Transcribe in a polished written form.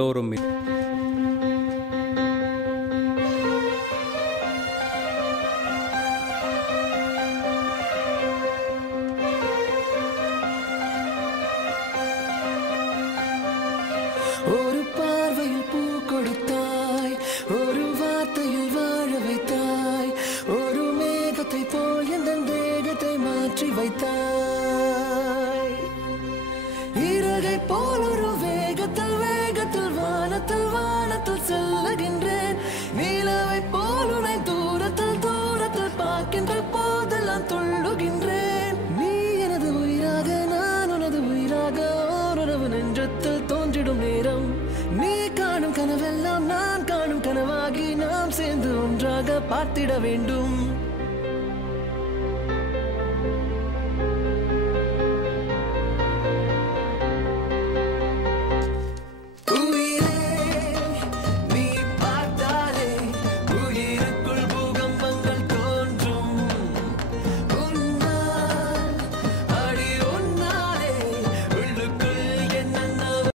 எல்லோரும் ஒரு பார்வையில் பூ கொடுத்தாய், ஒரு வார்த்தையில் வாழ வைத்தாய், ஒரு மேகத்தை போல் எந்த தேகத்தை மாற்றி வைத்தாய். இறகை போல் ஒரு வேகத்தில் வேகத்தில் வானத்தில் வானத்தில் செல்லுகின்றேன். நிலவை போல் உன்னை தூரத்தில் தூரத்தில் பார்க்கின்ற போதெல்லாம் துள்ளுகின்றேன். நீ எனது உயிராக நான் உனது உயிராக ஓருறவு நெஞ்சத்தில் தோன்றிடும் நேரம். நீ காணும் கனவெல்லாம் நான் காணும் கனவாகி நாம் சேர்ந்து ஒன்றாக பார்த்திட வேண்டும்.